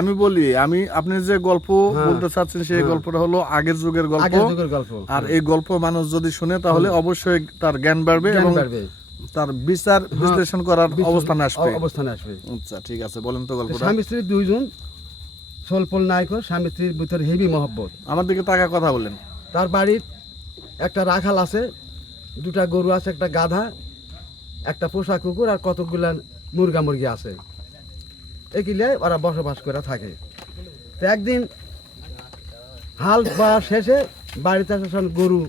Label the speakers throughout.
Speaker 1: আমি বলি আমি আপনি যে গল্প
Speaker 2: হ্যাঁ।
Speaker 1: বলতে চাচ্ছেন সেই গল্পটা হলো আগের যুগের গল্প। আর এই গল্প মানুষ যদি শুনে তাহলে অবশ্যই তার জ্ঞান বাড়বে এবং তার বিচার বিশ্লেষণ করার অবস্থানে আসবে।
Speaker 2: অবস্থানে আসবে।
Speaker 1: আচ্ছা ঠিক আছে বলেন তো গল্পটা।
Speaker 2: স্বামী স্ত্রী দুইজন সলপল নায়ক স্বামী স্ত্রীর ভিতরে হেভি মহব্বত।
Speaker 1: আমার দিকে টাকা কথা বলেন।
Speaker 2: তার বাড়ির একটা রাখাল আছে দুটা গরু আছে একটা গাধা একটা পোষা কুকুর আর কতগুলা মুরগা মুরগি আছে। এগুলিয়ে ওরা বসবাস করে থাকে। তো একদিন হাল বা শেষে বাড়িতে আসার গরু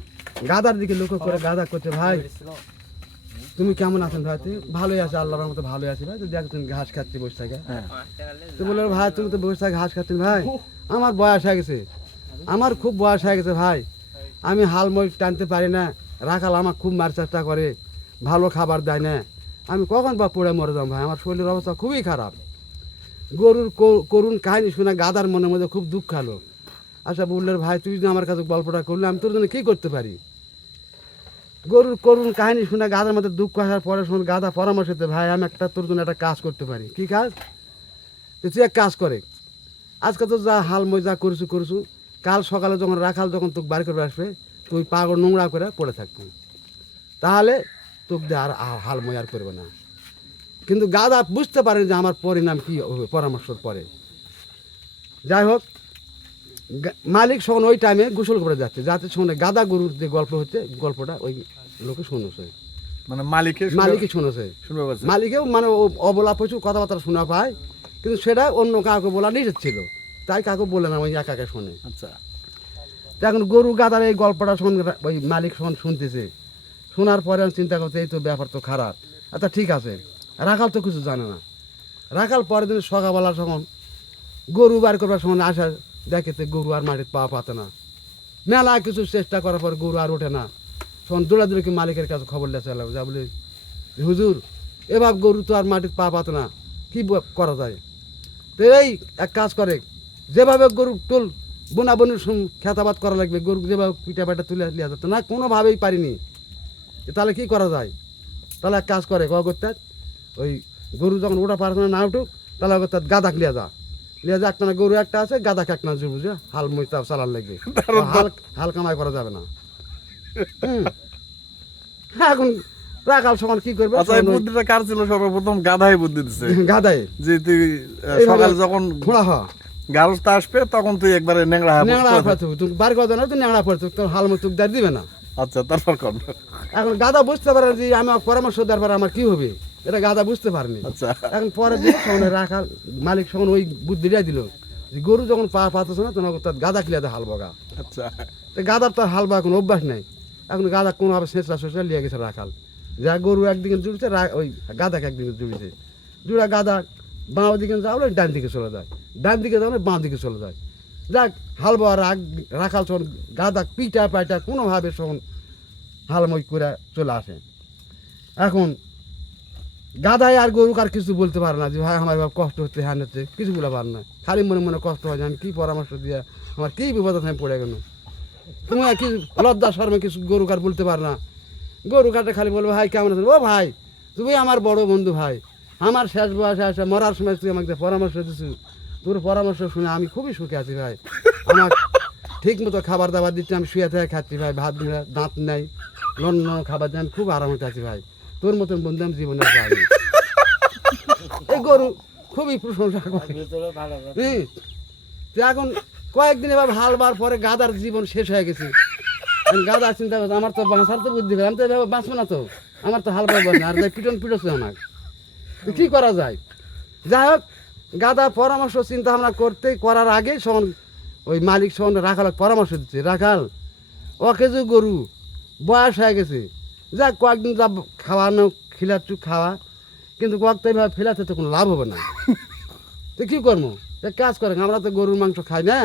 Speaker 2: গাদার দিকে লক্ষ্য করে গাদা করছে ভাই তুমি কেমন আছেন ভাই? তুমি ভালোই আছে আল্লাহর মতো ভালোই আছি ভাই। তো দেখ তুমি ঘাস খাচ্ছি বসে থাকে।
Speaker 1: হ্যাঁ।
Speaker 2: তো বলে ভাই তুমি তো বসে থাকে ঘাস খাচ্ছেন ভাই। আমার বয়স হয়ে গেছে। আমার খুব বয়স হয়ে গেছে ভাই। আমি হাল মই টানতে পারি না। রাখাল আমার খুব মার চেষ্টা করে। ভালো খাবার দেয় না। আমি কখন বা পড়ে মরে যাম ভাই? আমার শরীরের অবস্থা খুবই খারাপ। গরুর কো- করুণ কাহিনী শুনে গাদার মনের মধ্যে খুব দুঃখ আলো আচ্ছা বললেন ভাই, তুই যদি আমার কাছে গল্পটা করলে, আমি তোর জন্য কী করতে পারি? গরুর করুণ কাহিনী শুনে গাদার মধ্যে দুঃখ আসার পরে শুনে, গাদা পরামর্শ দিতে, ভাই, আমি একটা তোর জন্য একটা কাজ করতে পারি। কি কাজ? তুই এক কাজ করে, আজকে তো যা হাল মই যা করছু করছু, কাল সকালে যখন রাখাল যখন তোকে বাড়ি করে আসবে, তুই পাগড় নোংরা করে পড়ে থাকবি। তাহলে তোকে আর আর হাল মই আর করবে না। কিন্তু গাদা বুঝতে পারে যে আমার পরিণাম কী হবে পরামর্শর পরে। যাই হোক মালিক শোন ওই টাইমে গোসল করে যাচ্ছে। যাতে শোনে গাদা গরুর যে গল্প হচ্ছে গল্পটা ওই লোকে শুনেছে।
Speaker 1: মানে মালিকের
Speaker 2: মালিকই শুনেছে। মালিকেও মানে ও- অবলা প্রচুর কথাবার্তা শোনা পায় কিন্তু সেটা অন্য কাউকে বলা নিষেধ ছিল। তাই কাউকে বলে না ওই একাকে শোনে।
Speaker 1: আচ্ছা।
Speaker 2: এখন গরু গাদার এই গল্পটা শোন ওই মালিক শোন শুনতেছে। শোনার পরে আমি চিন্তা করছে এই তো ব্যাপার তো খারাপ। আচ্ছা ঠিক আছে। রাখাল তো কিছু জানে না। রাখাল পরের দিন সকালবেলা যখন গরু বার করবার সময় আসা, দেখে তো গরু আর মাটির পা পাতে না। মেলা কিছু চেষ্টা করার পর গরু আর ওঠে না। তখন দৌড়াদৌড়ি কি মালিকের কাছে খবর লেগে চলে যা বলে হুজুর এবার গরু তো আর মাটির পা পাতে না। কি করা যায়? তো এই এক কাজ করে, যেভাবে গরু টোল বোনা বনির খেতাবাদ করা লাগবে গরু যেভাবে পিঠা পাটা তুলে লিয়া যেত না, কোনোভাবেই পারিনি। তাহলে কি করা যায়? তাহলে এক কাজ করে কয় করতে? ওই গরু যখন ওটা পারছে না উঠুক তাহলে তার গাদাক লিয়া যা। লিয়া যা একটা না গরু একটা আছে গাদাক একটা না বুঝে হাল মইতা চালান লাগবে। হাল হাল কামাই করা যাবে না। এখন রাখাল সমান কি করবে?
Speaker 1: আচ্ছা এই বুদ্ধিটা কার ছিল? সর্বপ্রথম গাধাই বুদ্ধি দিছে।
Speaker 2: গাদায়
Speaker 1: যে তুই সকালে যখন
Speaker 2: ঘোড়া হওয়া
Speaker 1: গারস্তা আসবে তখন তুই একবারে
Speaker 2: ন্যাংড়া
Speaker 1: পড়ে
Speaker 2: পড়তে তুই বার কথা না তুই ন্যাংড়া পড়তে তোর হাল মতো দাঁড় দিবে না।
Speaker 1: আচ্ছা তারপর কর।
Speaker 2: এখন গাদা বুঝতে পারে যে আমি পরামর্শ দেওয়ার পর আমার কি হবে? এটা গাদা বুঝতে পারেনি।
Speaker 1: আচ্ছা।
Speaker 2: এখন পরে দিন সঙ্গে রাখার মালিক সঙ্গে ওই বুদ্ধিটাই দিল। যে গরু যখন পা পাতেছে না তখন তার গাদা ক্লিয়াতে হাল বগা।
Speaker 1: আচ্ছা।
Speaker 2: তো গাদার তো হাল কোনো অভ্যাস নেই। এখন গাদা কোনোভাবে শেষরা শেষরা লিয়ে গেছে রাখাল। যা গরু একদিকে জুড়ছে ওই গাদাকে একদিকে জুড়েছে। জুড়া গাদা বাঁ দিকে যাওয়ালে ডান দিকে চলে যায়। ডান দিকে যাওয়ালে বাঁ দিকে চলে যায়। যাক হাল বা রাগ রাখাল সখন গাদা পিটা পাইটা কোনোভাবে সখন হালময় করে চলে আসে। এখন গাদায় আর গরু আর কিছু বলতে পারে না যে, ভাই, আমার বাবা কষ্ট হচ্ছে হ্যান হচ্ছে। কিছু বলে পারে না খালি মনে মনে কষ্ট হয় আমি কী পরামর্শ দিয়ে, আমার কী বিপদ আমি পড়ে গেল তুমি কি লজ্জা, শর্মে কিছু গরু কার বলতে পার না। গরু কাটে খালি বলব, ভাই, কেমন আছেন? ও, ভাই, তুমি আমার বড় বন্ধু, ভাই। আমার শেষ বয়সে আসে মরার সময় তুই আমাকে পরামর্শ দিচ্ছি তোর পরামর্শ শুনে আমি খুবই সুখে আছি, ভাই। আমার ঠিক মতো খাবার দাবার দিচ্ছি, আমি শুয়ে থেকে খাচ্ছি, ভাই। ভাত দাঁত নাই লন্ন খাবার দিয়ে আমি খুব আরামে আছি, ভাই। তোর মতন বন্ধু আমি জীবনে পাইনি। এই গরু খুবই প্রশংসা করে। এখন কয়েকদিন এবার হাল বার পরে গাদার জীবন শেষ হয়ে গেছে। গাদার চিন্তা করছে আমার তো বাঁচার তো বুদ্ধি আমি তো এভাবে বাঁচবো না তো। আমার তো হাল পাবো না আর যাই পিটন পিটছে আমার তো কী করা যায়? যাই হোক গাদা পরামর্শ চিন্তা ভাবনা করতে করার আগে সখন ওই মালিক সখন রাখাল পরামর্শ দিচ্ছে। রাখাল ওকে যে গরু বয়স হয়ে গেছে। যাক কয়েকদিন যা খাওয়ানো খিলাচ্ছু খাওয়া কিন্তু কয়েকটা এভাবে ফেলাতে তো কোনো লাভ হবে না। তো কী করব? এক কাজ করে আমরা তো গরুর মাংস খাই না।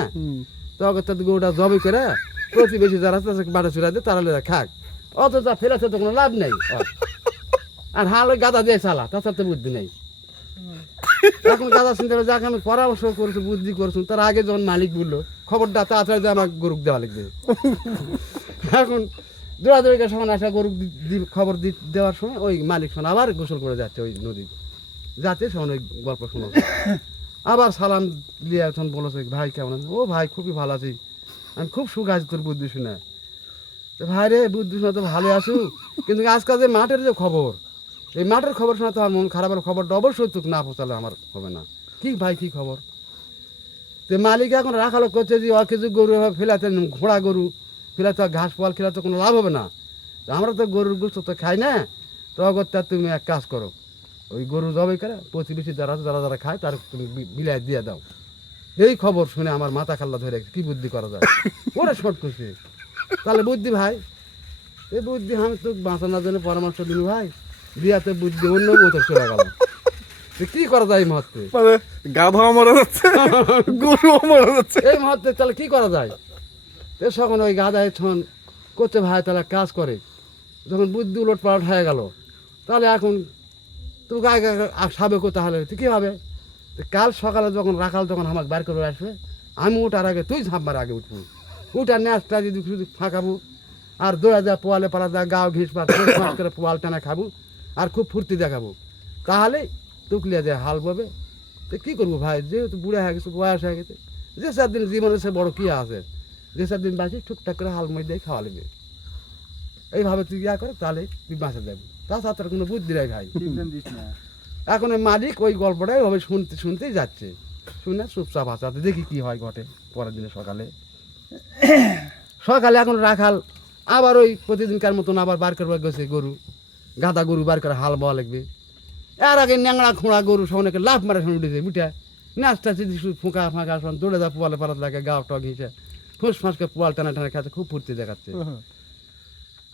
Speaker 2: তখন তো গরুটা জবে করে প্রতিবেশী যারা আছে বাড়ি চুরা দিয়ে তারা খাক। অত যা ফেরাতে তো কোনো লাভ নেই। আর হাল ওই গাদা দিয়ে চালা তাছাড়া তো বুদ্ধি নেই। এখন গাদা চিন্তা করে যাকে আমি পরামর্শ করছি বুদ্ধি করছি তার আগে যখন মালিক বলল খবরটা তাড়াতাড়ি আমার গরুক দেওয়া লাগবে। এখন দৌড়াদৌড়ি করে সমান আসা গরু খবর দি- দেওয়ার সময় ওই মালিক শোনা আবার গোসল করে যাচ্ছে ওই নদী যাতে সমান ওই গল্প শোনা আবার সালাম দিয়ে এখন বলেছে ভাই কেমন আছেন?" ও ভাই খুবই ভালো আছি। আমি খুব সুখ আছি তোর বুদ্ধি শুনে। তো ভাই রে বুদ্ধি শুনে তো ভালো আছো। কিন্তু আজকাল যে মাঠের যে খবর এই মাঠের খবর শোনা তো আমার মন খারাপের খবরটা অবশ্যই তোকে না পৌঁছালে আমার হবে না। কি ভাই কি খবর? তো মালিক এখন রাখালো করছে যে কিছু গরু এভাবে ফেলাতে ঘোড়া গরু। ফেলাতে ঘাস পাল খেলাতে কোনো লাভ হবে না। আমরা তো গরুর গোস্ত তো খাই না। তো অগত্যা তুমি এক কাজ করো ওই গরু জবাই করে প্রতিবেশী যারা যারা যারা খায় তার তুমি বিলাই দিয়ে দাও। এই খবর শুনে আমার মাথা খাল্লা ধরে কি বুদ্ধি করা যায়? ওরা শর্ট করছে তাহলে বুদ্ধি ভাই এই বুদ্ধি আমি তো বাঁচানোর জন্য পরামর্শ দিন ভাই। দিয়াতে বুদ্ধি অন্য মতো চলে গেল। কি করা যায় এই মুহূর্তে?
Speaker 1: মানে গাধাও মারা যাচ্ছে গরুও মারা যাচ্ছে।
Speaker 2: এই মুহূর্তে তাহলে কি করা যায়? তো তখন ওই গাদায় ছন করতে ভাই তাহলে কাজ করে, যখন বুদ্ধি উলট পালট হয়ে গেল, তাহলে এখন তো গায়ে সাবে করতে হলে তো কী হবে কাল সকালে যখন রাখাল তখন আমাকে বার করে আসবে, আমি ওঠার আগে তুই ঝাঁপবার আগে উঠবো। উঠার ন্যাসটা যদি শুধু ফাঁকাবো, আর দৌড়া যা পোয়ালে পাড়া যা গাও ঘিস করে পোয়াল টানা খাব, আর খুব ফুর্তি দেখাবো। তাহলে টুকলিয়া দিয়ে হাল ববে। তো কী করব ভাই? যেহেতু বুড়ে হয়ে গেছে, বয়স হয়ে গেছে, যে চার দিন জীবনে সে বড় কী আছে? যে চার দিন বাঁচি টুকটাক করে হাল মই দিয়ে খাওয়া লাগবে। এইভাবে তুই ইয়া করে তাহলে তুই বাঁচা যাবি। তাছাড়া তোর কোনো বুদ্ধি নাই ভাই। এখন ওই মালিক ওই গল্পটাই ওভাবে শুনতে শুনতেই যাচ্ছে। শুনে চুপচাপ আসাতে দেখি কি হয় ঘটে পরের দিনে সকালে। সকালে এখন রাখাল আবার ওই প্রতিদিনকার মতন আবার বার করবার গেছে গরু। গাদা গরু বার করে হাল বওয়া লাগবে। এর আগে ন্যাংড়া খোঁড়া গরু সবনাকে লাভ মারে শুনে উঠেছে বুঝে নাচটা চিঠি ফুঁকা ফাঁকা সব দৌড়ে যা পোয়ালে পালাতে লাগে গাও টক ঘিসে ফুস ফাঁসকে পোয়াল টানা টানা খাচ্ছে খুব ফুর্তি দেখাচ্ছে।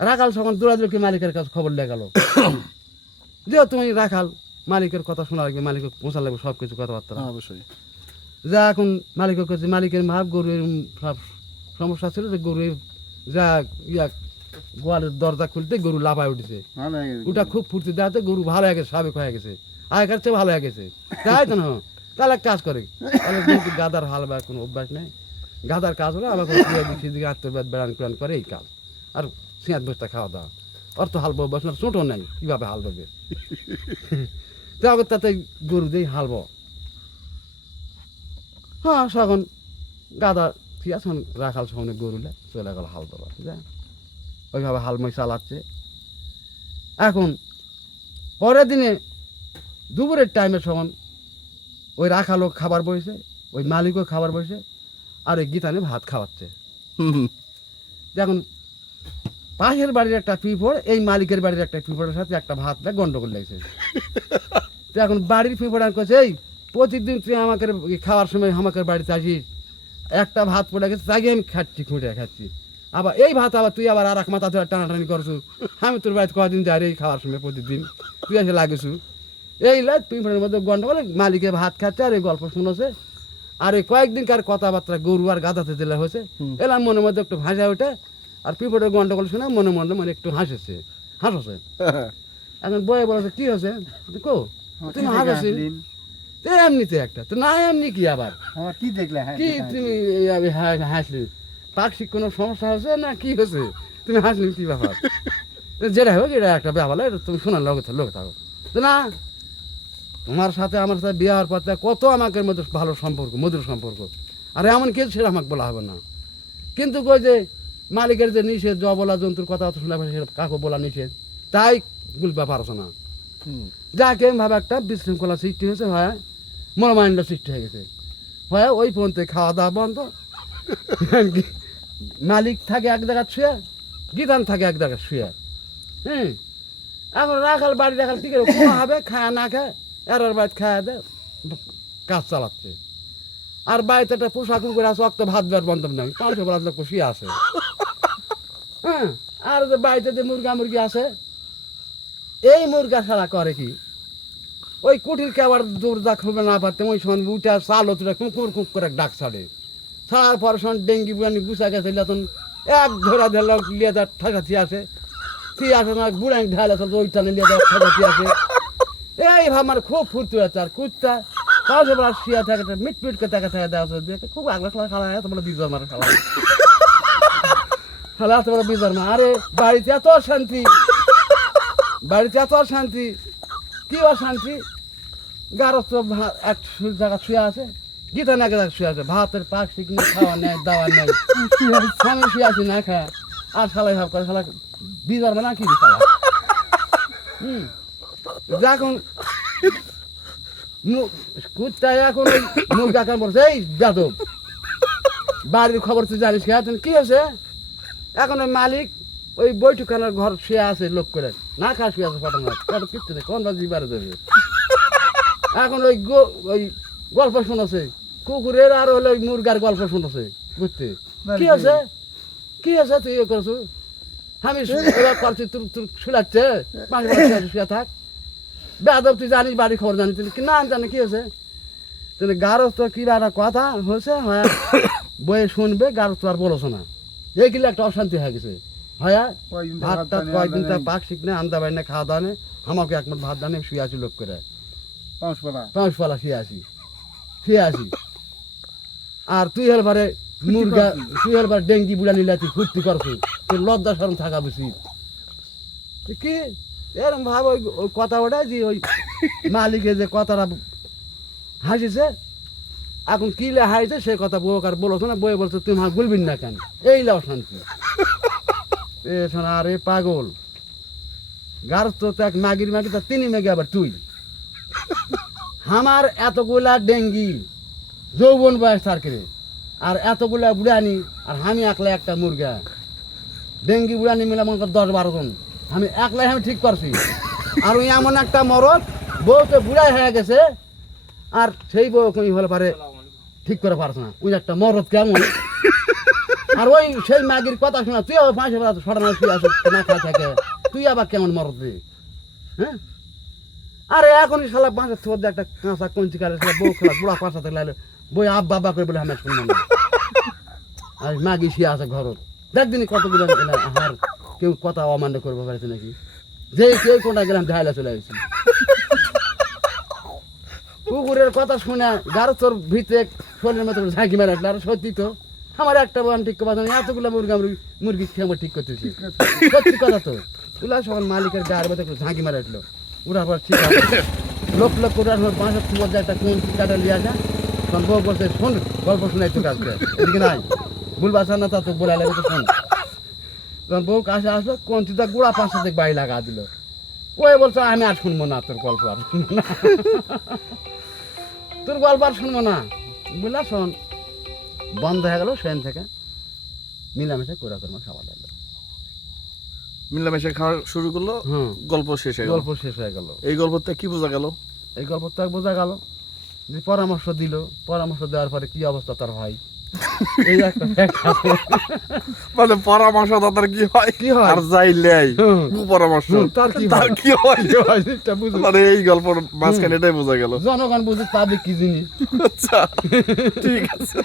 Speaker 2: রাখাল তখন দৌড়াদৌড়ি মালিকের কাছে খবর লেগালো যে তুমি রাখাল মালিকের কথা শোনা লাগবে মালিকের পৌঁছা লাগবে সব কিছু কথাবার্তা।
Speaker 1: হ্যাঁ, অবশ্যই।
Speaker 2: যা এখন মালিকের কাছে মালিকের ভাব গরু এরম সব সমস্যা ছিল যে গরু যা ইয়া গোয়ালের দরজা খুলতে গরু লাফায় উঠেছে। ওটা খুব ফুর্তি দেওয়াতে গরু ভালো হয়ে গেছে সাবেক হয়ে গেছে। আগেকার চেয়ে ভালো হয়ে গেছে। তাই তো না? তাহলে কাজ করে তাহলে গাদার হাল বা কোনো অভ্যাস নেই। গাদার কাজ হলো আমার কোনো ক্রিয়া দিকে দিকে আত্মবাদ বেড়ান কুড়ান করে এই কাজ। আর সিঁয়াত বসটা খাওয়া দাওয়া। অর্থ হাল বো বস ছোটো নাই, কীভাবে হাল দেবে? তো আবার তাতে গরু দিয়ে হাল বো হ্যাঁ সখন গাদা ঠিক আছে রাখাল সামনে গরুলে চলে গেল হাল দেওয়া যা ওইভাবে হাল মই চালাচ্ছে। এখন পরের দিনে দুপুরের টাইমে সখন ওই রাখালো খাবার বসে ওই মালিকও খাবার বসে আর ওই গীতানে ভাত খাওয়াচ্ছে। এখন পাশের বাড়ির একটা পিঁপড় এই মালিকের বাড়ির একটা পিঁপড়ের সাথে একটা ভাতটা গন্ডগোল লাগছে। তো এখন বাড়ির পিঁপড় আর করছে এই প্রতিদিন তুই আমাকে খাওয়ার সময় আমাকে বাড়িতে আসিস একটা ভাত পড়ে গেছে তাকে আমি খাচ্ছি খুঁটে খাচ্ছি। আবার এই ভাত আবার তুই আবার আর এক মাথা ধরে টানাটানি করছু। আমি তোর বাড়িতে কদিন যাই এই খাওয়ার সময় প্রতিদিন। তুই এসে লাগিসু এই লাইট পিঁপড়ের মধ্যে গন্ডগোল মালিকে ভাত খাচ্ছে আর এই গল্প শুনেছে। আর এই কয়েকদিনকার কথাবার্তা গরু আর গাদাতে দিলে হয়েছে। এলাম মনের মধ্যে একটু ভাষা ওঠে আর পিঁপড়ের গন্ডগোল শুনে মনে মনে মানে একটু হাসেছে। হাসছে। এখন বয়ে বলেছে কি হয়েছে? কো? তুমি হাসছি এমনিতে একটা। তো না এমনি কি আবার?
Speaker 3: কি দেখলে হ্যাঁ
Speaker 2: কি তুমি হাসলি? পাক্ষিক কোনো সমস্যা হয়েছে না কি হয়েছে? তুমি হাসলি কি ব্যাপার? যেটা হোক এটা একটা ব্যাপার। এটা তুমি শোনার লোক লোক থাকো। না তোমার সাথে আমার সাথে বিয়ে হওয়ার পর কত আমাকে মধ্যে ভালো সম্পর্ক মধুর সম্পর্ক। আর এমন কিছু সেটা আমাকে বলা হবে না। কিন্তু ওই যে মালিকের যে নিষেধ জবলা জন্তুর কথা অত শোনা সেটা কাকু বলা নিষেধ? তাই ব্যাপার আছে না। যাকে ভাবে একটা বিশৃঙ্খলা সৃষ্টি হয়েছে হয় মনোমাইন্ড সৃষ্টি হয়ে গেছে। হয় ওই পর্যন্ত খাওয়া দাওয়া বন্ধ। মালিক থাকে এক জায়গায় শুয়ে গীতান থাকে এক জায়গায় শুয়ে। হ্যাঁ? এখন রাখাল বাড়ি রাখাল ঠিক হবে খায় না খায়? এর ওর বাড়িতে খায় দেয় কাজ চালাচ্ছে। আর বাড়িতে একটা পোষা কুকুর আছে, অক্ত ভাত দেওয়ার বন্ধ নেই। পাঁচশো বেলা লোক শুয়ে আছে। হ্যাঁ আর যে বাড়িতে যে মুরগা মুরগি আছে, এই মুরগা ছাড়া করে কি? ওই কুটির কে আবার দূর দেখাবে না পারতাম ওই সময় উঠে চালো তুলে কুকুর কুক করে ডাক ছাড়ে। ছাড়ার পর সন ডেঙ্গি বুড়ানি গুছা গেছে তখন এক ধরা দিল লিয়ে তার ঠাকা থি আসে থি আসে না বুড়াই ঢালে তো ওই টানে লিয়ে তার ঠাকা থি আসে এই আমার খুব ফুর্তি হয়েছে, আর কুত্তা, তাও যে বলা শুয়ে থাকে মিট মিট করে দেখা থাকে, দেওয়া দেখে খুব আগলা খেলা খেলা, এত বড় বিজয় মারা খেলা। খেলা বড় বিজয় মা আরে, বাড়িতে এত শান্তি বাড়িতে এত শান্তি কি অশান্তি? গারো তো এক জায়গা শুয়ে আছে, গীতা না জায়গা শুয়ে আছে। ভাতের পাক শিখনি খাওয়া নেই, দাওয়া নেই। আমি শুয়ে আছি, না খায়। আর শালাই ভাব করে, শালা বিজার বানা কি শালা হুম। যখন মু- কুত্তায় এখন বলছে এই যাদব। বাড়ির খবর তুই জানিস কে? তুমি কি হয়েছে? এখন ওই মালিক ওই বৈঠকখানার ঘর শুয়ে আছে লোক করে। না খা শুয়ে আছে ফটো কিচ্ছু নেই। কোন বাজি বারে দেবে এখন ওই গো- ওই গল্প শোনাছে কুকুরের আর হলো ওই মুরগার গল্প শোনাছে বুঝতে? কি আছে কি আছে তুই ইয়ে করছ? আমি করছি তুই শুলাচ্ছে। পাঁচ বছর শুয়ে থাক। বেদব তুই জানিস বাড়ি খবর জানিস? তুই কি না জানি কি হয়েছে? তাহলে গারো তো কি একটা কথা হয়েছে হ্যাঁ বইয়ে শুনবে গারো তো আর বলছো না। এই গেলে একটা অশান্তি হয়ে গেছে। হ্যাঁ
Speaker 3: কয়দিন তো
Speaker 2: ভাত
Speaker 3: ভাত
Speaker 2: টাত
Speaker 3: পানি
Speaker 2: কয়েকদিন তার পাক শিখ না আনতে পারি না খাওয়া দাওয়া নেই। আমাকে একমত ভাত দানে শুয়ে আছি লোক করে।
Speaker 3: পাঁচপাড়া
Speaker 2: পাঁচ শুয়ে আছি। শুয়ে আছি। আর তুই হেলবারে মুরগা তুই হেলবার ডেঙ্গি বুড়া নিলে তুই ফুর্তি করছিস। তোর লজ্জা সরম থাকা তুই কি এরম ভাব ওই ওই কথা ওটা যে ওই মালিকে যে কথাটা হাসিছে, এখন কি লে হাসিছে সে কথা বউ আর বলছো না বই বলছো তুমি হাঁ গুলবিন না কেন? এই লাও শান্তি এ শোনা আরে পাগল। গার তো এক মাগির মাগি তা তিনি মেগে আবার তুই? আমার এতগুলা ডেঙ্গি, যৌবন বয়স তার করে আর এতগুলা বুড়ানি, আর আমি একলা একটা মুরগা। ডেঙ্গি বুড়ানি মিলে মনে কর দশ বারো জন। আমি একলাই আমি ঠিক করছি আর ওই এমন একটা মরদ বউ তো বুড়াই হয়ে গেছে, আর সেই বউ হলে পারে ঠিক করে পারছে না। ওই একটা মরদ কেমন? আর ওই সেই মাগির কথা শোনা তুই আবার পাঁচশো বেলা সরানো শুয়ে না থাকে। তুই আবার কেমন মরদ রে? হ্যাঁ? আরে এখনই শালা পাঁচা থোর দিয়ে একটা কাঁচা কঞ্চি কাটে, শালা বউ খেলা বুড়া পাঁচা থেকে লাইলে বই আব বাবা করে বলে আমি শুনলাম আর মাগি শুয়ে আছে ঘরত। দেখ দিনই কতগুলো আমার কেউ কথা অমান্য করব পারছে নাকি? যে কেউ কোনটা গেলাম ঝাইলা চলে আসছি। কুকুরের কথা শুনে গারো তোর ভিতরে শরীরের মতো ঝাঁকি মেরে রাখলে আর সত্যি তো। আমার একটা বান ঠিক কথা নেই এতগুলো মুরগা মুরগি মুরগি খেয়ে আমার ঠিক করতেছি। সত্যি কথা তো। তুলা সকাল মালিকের গায়ের মধ্যে করে ঝাঁকি মেরে রাখল ওরা পর ঠিক আছে। লোক লোক করে বাঁশের তুয়ার দিয়ে একটা কোন কাটা লিয়ে আসা। তখন বউ বলছে শোন গল্প শোনাই কাছে। এদিকে নাই ভুল বাসা না তা তো বলে লাগে তো শোন। তখন বউ কাছে আসলো কোন চিন্তা গোড়া পাঁচটা থেকে বাড়ি লাগা দিল। ওই বলছে আমি আর শুনব না তোর গল্প আর শুনব না। তোর গল্প আর শুনব না। বুঝলা শোন বন্ধ হয়ে গেল সেন থেকে মিলামিশা করে কর্মা খাওয়া দাওয়া
Speaker 1: মিলামেশা খাওয়া শুরু করল
Speaker 2: হুম
Speaker 1: গল্প শেষ হয়ে
Speaker 2: গল্প শেষ হয়ে গেল।
Speaker 1: এই গল্পতে কি বোঝা গেল?
Speaker 2: এই গল্প তো এক বোঝা গেল যে পরামর্শ দিল। পরামর্শ দেওয়ার পরে কি অবস্থা তার হয়?
Speaker 1: মানে পরামর্শ দাদার কি হয়?
Speaker 2: কি হয়?
Speaker 1: আর যাইলেই
Speaker 2: হুম।
Speaker 1: পরামর্শ।
Speaker 2: তার কি
Speaker 1: তার
Speaker 2: হয়?
Speaker 1: কি হয়। মানে এই গল্প মাঝখানে এটাই বোঝা গেল।
Speaker 2: জনগণ বুঝে তাদের কি জিনিস?
Speaker 1: আচ্ছা ঠিক আছে।